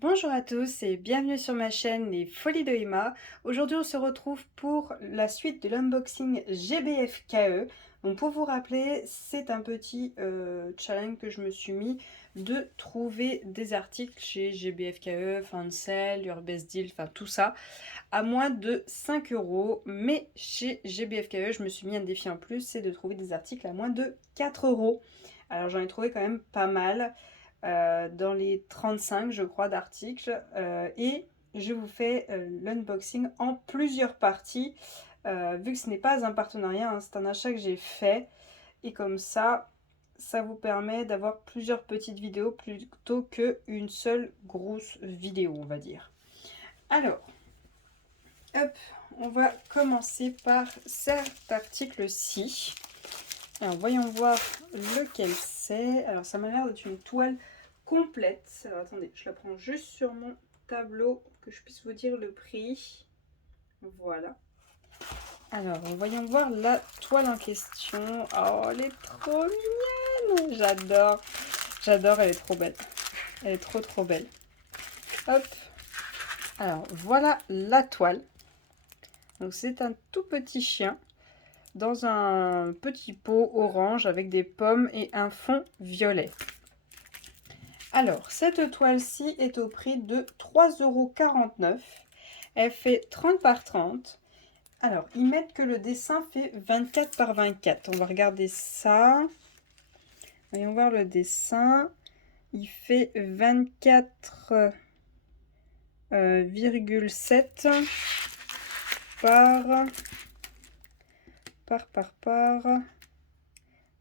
Bonjour à tous et bienvenue sur ma chaîne Les Folies de Emma. Aujourd'hui on se retrouve pour la suite de l'unboxing GBFKE. Donc pour vous rappeler, c'est un petit challenge que je me suis mis de trouver des articles chez GBFKE, Fansel, Your Best Deal, enfin tout ça, à moins de 5 euros. Mais chez GBFKE, je me suis mis un défi en plus, c'est de trouver des articles à moins de 4 euros. Alors j'en ai trouvé quand même pas mal. Dans les 35 je crois d'articles et je vous fais l'unboxing en plusieurs parties vu que ce n'est pas un partenariat, hein, c'est un achat que j'ai fait et comme ça vous permet d'avoir plusieurs petites vidéos plutôt qu'une seule grosse vidéo, on va dire. Alors, hop, on va commencer par cet article-ci. Alors, voyons voir lequel c'est. Alors, ça m'a l'air d'être une toile complète. Alors, attendez, je la prends juste sur mon tableau pour que je puisse vous dire le prix. Voilà. Alors, voyons voir la toile en question. Oh, elle est trop mignonne. J'adore. J'adore, elle est trop belle. Elle est trop belle. Hop. Alors, voilà la toile. Donc, c'est un tout petit chien dans un petit pot orange avec des pommes et un fond violet. Alors, cette toile-ci est au prix de 3,49 €. Elle fait 30 par 30. Alors, ils mettent que le dessin fait 24 par 24. On va regarder ça. Voyons voir le dessin. Il fait 24,7 par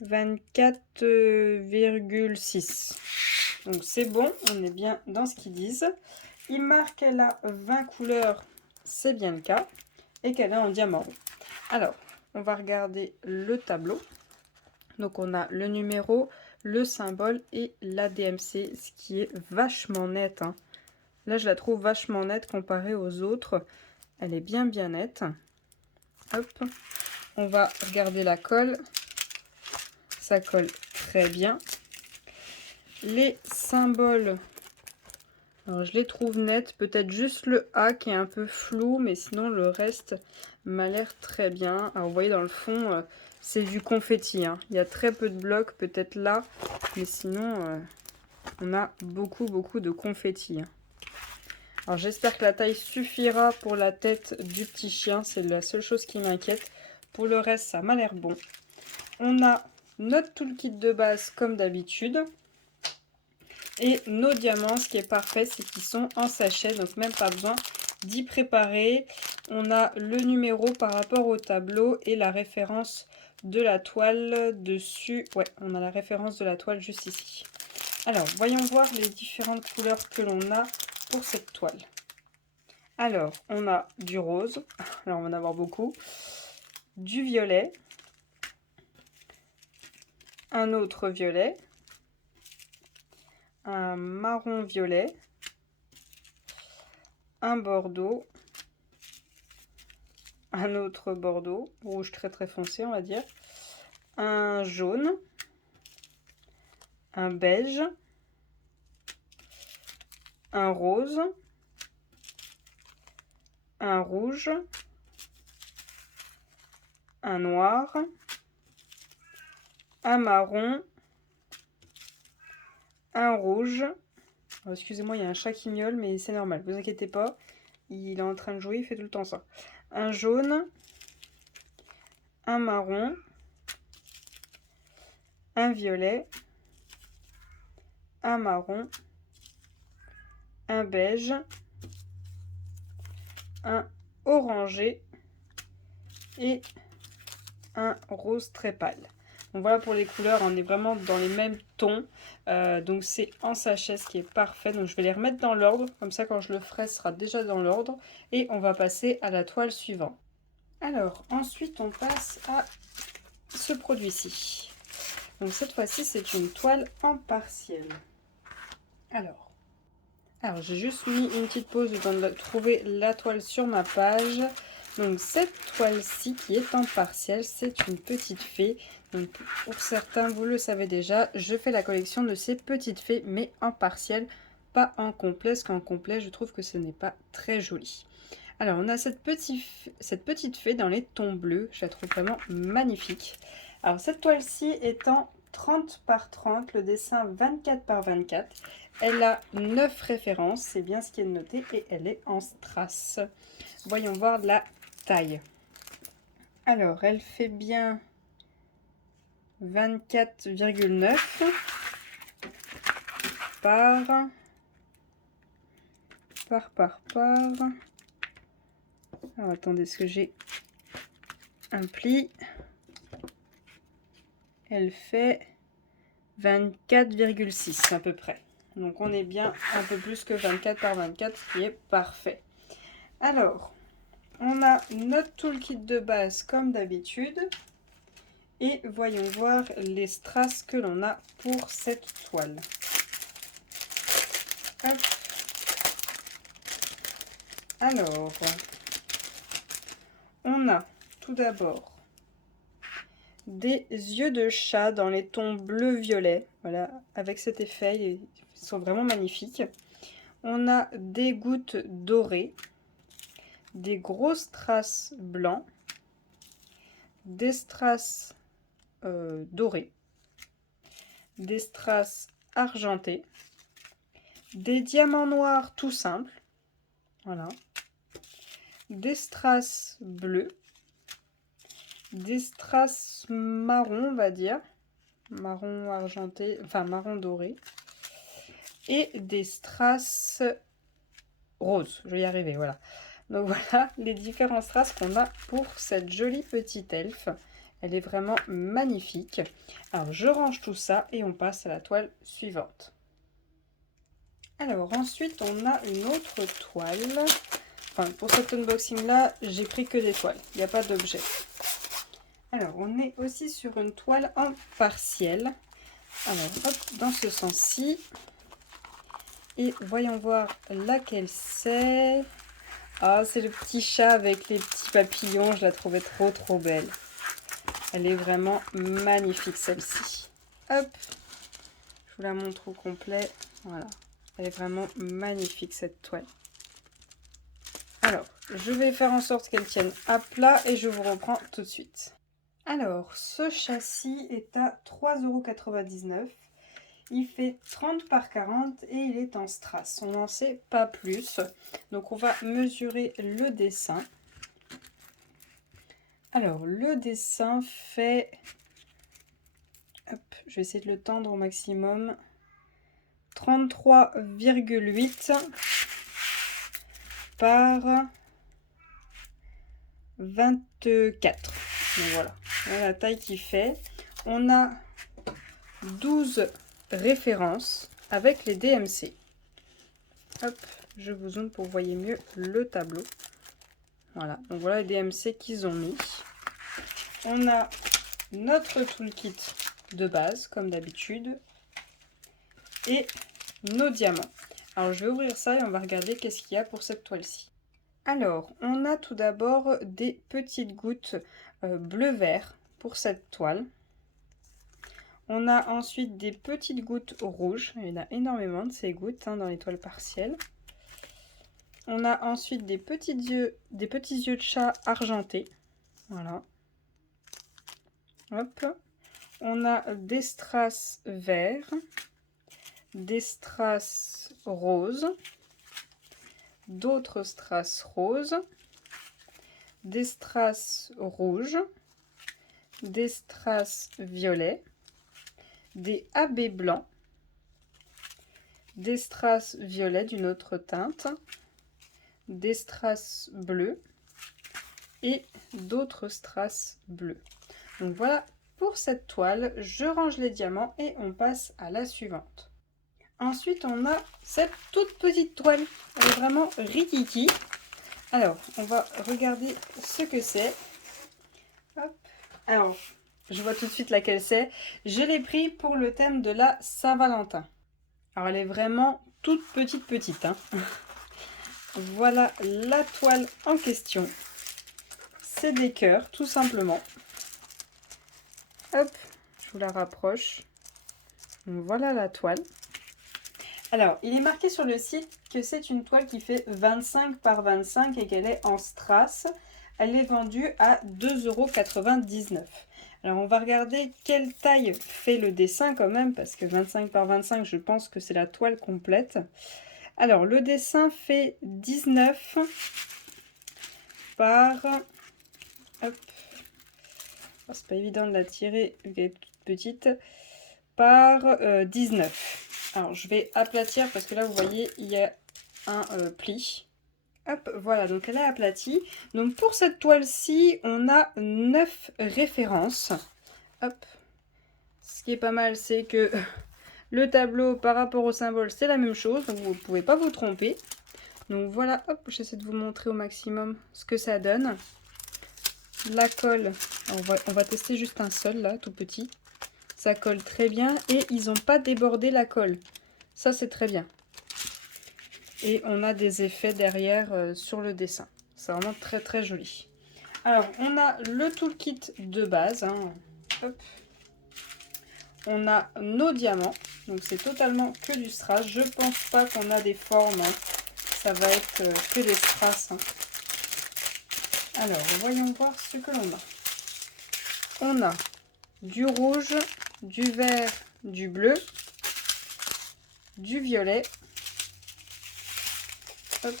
24,6. Donc c'est bon, on est bien dans ce qu'ils disent. Ils marquent qu'elle a 20 couleurs, c'est bien le cas, et qu'elle est en diamant. Alors, on va regarder le tableau. Donc on a le numéro, le symbole et la DMC, ce qui est vachement net, hein. Là, je la trouve vachement nette comparée aux autres. Elle est bien nette. Hop, on va regarder la colle. Ça colle très bien. Les symboles, alors je les trouve nets, peut-être juste le A qui est un peu flou, mais sinon le reste m'a l'air très bien. Alors vous voyez dans le fond, c'est du confetti, hein. Il y a très peu de blocs, peut-être là, mais sinon on a beaucoup de confetti, hein. Alors j'espère que la taille suffira pour la tête du petit chien, c'est la seule chose qui m'inquiète. Pour le reste, ça m'a l'air bon. On a notre toolkit de base comme d'habitude. Et nos diamants, ce qui est parfait, c'est qu'ils sont en sachet, donc même pas besoin d'y préparer. On a le numéro par rapport au tableau et la référence de la toile dessus. Ouais, on a la référence de la toile juste ici. Alors, voyons voir les différentes couleurs que l'on a pour cette toile. Alors, on a du rose, alors on va en avoir beaucoup, du violet, un autre violet, un marron violet, un bordeaux, un autre bordeaux, rouge très foncé on va dire, un jaune, un beige, un rose, un rouge, un noir, un marron, un rouge. Excusez-moi, il y a un chat qui miaule, mais c'est normal, vous inquiétez pas, il est en train de jouer, il fait tout le temps ça. Un jaune, un marron, un violet, un marron, un beige, un orangé et un rose très pâle. Donc voilà pour les couleurs, on est vraiment dans les mêmes tons, donc c'est en sachet, ce qui est parfait. Donc je vais les remettre dans l'ordre, comme ça quand je le ferai, ce sera déjà dans l'ordre. Et on va passer à la toile suivante. Alors ensuite on passe à ce produit-ci. Donc cette fois-ci c'est une toile en partiel. Alors j'ai juste mis une petite pause avant de trouver la toile sur ma page. Donc cette toile-ci qui est en partiel, c'est une petite fée. Donc pour certains, vous le savez déjà, je fais la collection de ces petites fées, mais en partiel pas en complet, parce qu'en complet, je trouve que ce n'est pas très joli. Alors, on a cette petite fée dans les tons bleus, je la trouve vraiment magnifique. Alors, cette toile-ci étant 30 par 30, le dessin 24 par 24, elle a 9 références, c'est bien ce qui est noté, et elle est en strass. Voyons voir la taille. Alors, elle fait bien 24,9 par... Alors, attendez, est-ce que j'ai un pli? Elle fait 24,6 à peu près. Donc, on est bien un peu plus que 24 par 24, ce qui est parfait. Alors, on a notre toolkit de base comme d'habitude. Et voyons voir les strass que l'on a pour cette toile. Hop. Alors, on a tout d'abord des yeux de chat dans les tons bleu-violet. Voilà, avec cet effet, ils sont vraiment magnifiques. On a des gouttes dorées, des gros strass blancs, des strass dorés, des strass argentés, des diamants noirs tout simples, voilà, des strass bleus, des strass marron, on va dire, marron argenté, enfin marron doré, et des strass roses. Je vais y arriver, voilà. Donc voilà les différents strass qu'on a pour cette jolie petite elfe. Elle est vraiment magnifique. Alors je range tout ça et on passe à la toile suivante. Alors ensuite on a une autre toile. Enfin pour cet unboxing là j'ai pris que des toiles, il n'y a pas d'objet. Alors on est aussi sur une toile en partiel. Alors hop, dans ce sens-ci. Et voyons voir laquelle c'est. Ah, c'est le petit chat avec les petits papillons, je la trouvais trop belle. Elle est vraiment magnifique celle-ci. Hop, je vous la montre au complet. Voilà, elle est vraiment magnifique cette toile. Alors, je vais faire en sorte qu'elle tienne à plat et je vous reprends tout de suite. Alors, ce châssis est à 3,99 €. Il fait 30 par 40 et il est en strass. On n'en sait pas plus. Donc, on va mesurer le dessin. Alors, le dessin fait... Hop, je vais essayer de le tendre au maximum. 33,8 par 24. Donc voilà la taille qu'il fait. On a 12 références avec les DMC. Hop, je vous zoome pour que vous voyez mieux le tableau. Voilà, donc voilà les DMC qu'ils ont mis. On a notre toolkit de base, comme d'habitude. Et nos diamants. Alors, je vais ouvrir ça et on va regarder qu'est-ce qu'il y a pour cette toile-ci. Alors, on a tout d'abord des petites gouttes bleu-vert pour cette toile. On a ensuite des petites gouttes rouges. Il y en a énormément de ces gouttes dans les toiles partielles. On a ensuite des petits yeux de chat argentés. Voilà. Hop. On a des strass verts, des strass roses, d'autres strass roses, des strass rouges, des strass violets, des AB blancs, des strass violets d'une autre teinte, des strass bleus et d'autres strass bleus. Donc voilà pour cette toile, je range les diamants et on passe à la suivante. Ensuite, on a cette toute petite toile. Elle est vraiment rikiki. Alors, on va regarder ce que c'est. Alors, je vois tout de suite laquelle c'est. Je l'ai pris pour le thème de la Saint-Valentin. Alors, elle est vraiment toute petite. Hein. Voilà la toile en question. C'est des cœurs, tout simplement. Hop, je vous la rapproche. Donc, voilà la toile. Alors, il est marqué sur le site que c'est une toile qui fait 25 par 25 et qu'elle est en strass. Elle est vendue à 2,99 €. Alors, on va regarder quelle taille fait le dessin quand même, parce que 25 par 25, je pense que c'est la toile complète. Alors, le dessin fait 19 par... Hop. Oh, c'est pas évident de la tirer, vu qu'elle est toute petite. Par 19. Alors, je vais aplatir, parce que là, vous voyez, il y a un pli. Hop, voilà, donc elle est aplatie. Donc, pour cette toile-ci, on a 9 références. Hop. Ce qui est pas mal, c'est que le tableau, par rapport au symbole, c'est la même chose. Donc, vous ne pouvez pas vous tromper. Donc, voilà, hop, j'essaie de vous montrer au maximum ce que ça donne. La colle, on va tester juste un seul, là, tout petit. Ça colle très bien et ils n'ont pas débordé la colle. Ça, c'est très bien. Et on a des effets derrière sur le dessin. C'est vraiment très très joli. Alors, on a le toolkit de base. Hein. Hop. On a nos diamants. Donc, c'est totalement que du strass. Je pense pas qu'on a des formes. Hein. Ça va être que des strass. Hein. Alors, voyons voir ce que l'on a. On a du rouge, du vert, du bleu, du violet, hop,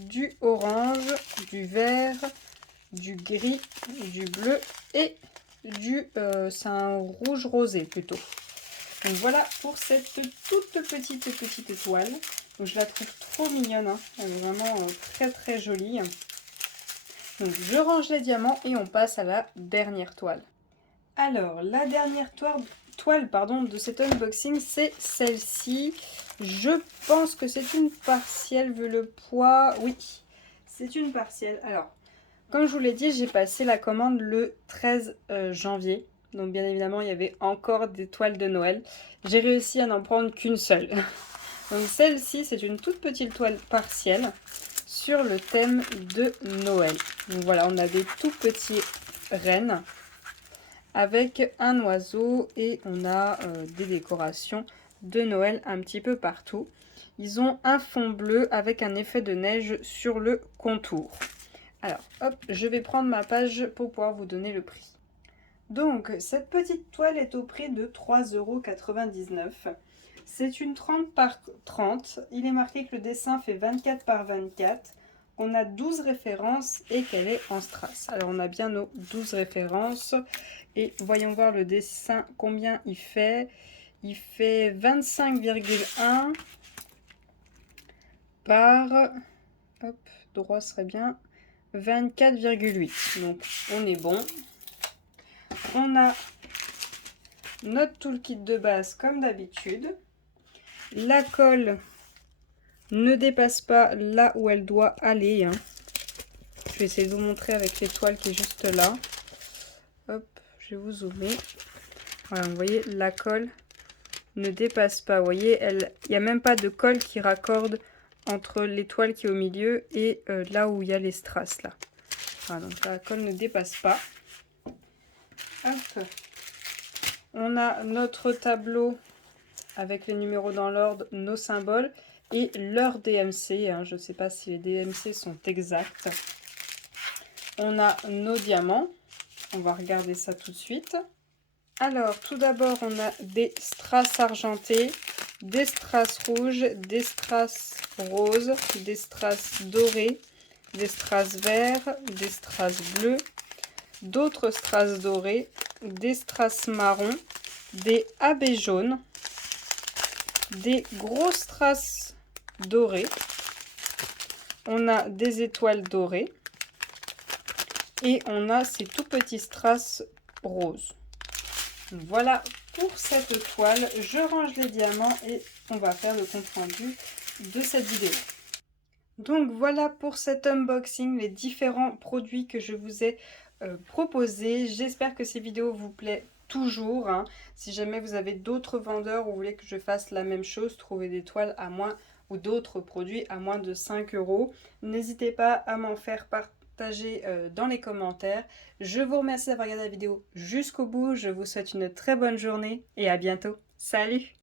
du orange, du vert, du gris, du bleu et du... c'est un rouge rosé plutôt. Donc voilà pour cette toute petite toile. Donc je la trouve trop mignonne, hein. Elle est vraiment très très jolie. Donc je range les diamants et on passe à la dernière toile. Alors la dernière toile de cet unboxing, c'est celle-ci. Je pense que c'est une partielle vu le poids. Oui, c'est une partielle. Alors, comme je vous l'ai dit, j'ai passé la commande le 13 janvier. Donc bien évidemment, il y avait encore des toiles de Noël. J'ai réussi à n'en prendre qu'une seule. Donc celle-ci, c'est une toute petite toile partielle sur le thème de Noël. Donc voilà, on a des tout petits rennes avec un oiseau et on a des décorations de Noël un petit peu partout. Ils ont un fond bleu avec un effet de neige sur le contour. Alors, hop, je vais prendre ma page pour pouvoir vous donner le prix. Donc, cette petite toile est au prix de 3,99 €. C'est une 30 par 30. Il est marqué que le dessin fait 24 par 24. On a 12 références et qu'elle est en strass. Alors, on a bien nos 12 références. Et voyons voir le dessin, combien il fait. Il fait 25,1 par... Hop, droit serait bien. 24,8. Donc, on est bon. On a notre toolkit de base comme d'habitude. La colle ne dépasse pas là où elle doit aller. Hein. Je vais essayer de vous montrer avec l'étoile qui est juste là. Hop, je vais vous zoomer. Voilà, vous voyez, la colle ne dépasse pas. Vous voyez, il n'y a même pas de colle qui raccorde entre l'étoile qui est au milieu et là où il y a les strass. Là. Voilà, donc la colle ne dépasse pas. Hop. On a notre tableau avec les numéros dans l'ordre, nos symboles et leur DMC. Hein. Je ne sais pas si les DMC sont exacts. On a nos diamants. On va regarder ça tout de suite. Alors, tout d'abord, on a des strass argentés, des strass rouges, des strass roses, des strass dorés, des strass verts, des strass bleus, d'autres strass dorés, des strass marrons, des AB jaunes, des gros strass dorés, on a des étoiles dorées et on a ces tout petits strass roses. Voilà pour cette toile, je range les diamants et on va faire le compte rendu de cette vidéo. Donc voilà pour cet unboxing, les différents produits que je vous ai proposés. J'espère que ces vidéos vous plaisent toujours. Hein. Si jamais vous avez d'autres vendeurs ou vous voulez que je fasse la même chose, trouver des toiles à moins ou d'autres produits à moins de 5 €, n'hésitez pas à m'en faire partager dans les commentaires. Je vous remercie d'avoir regardé la vidéo jusqu'au bout. Je vous souhaite une très bonne journée et à bientôt. Salut!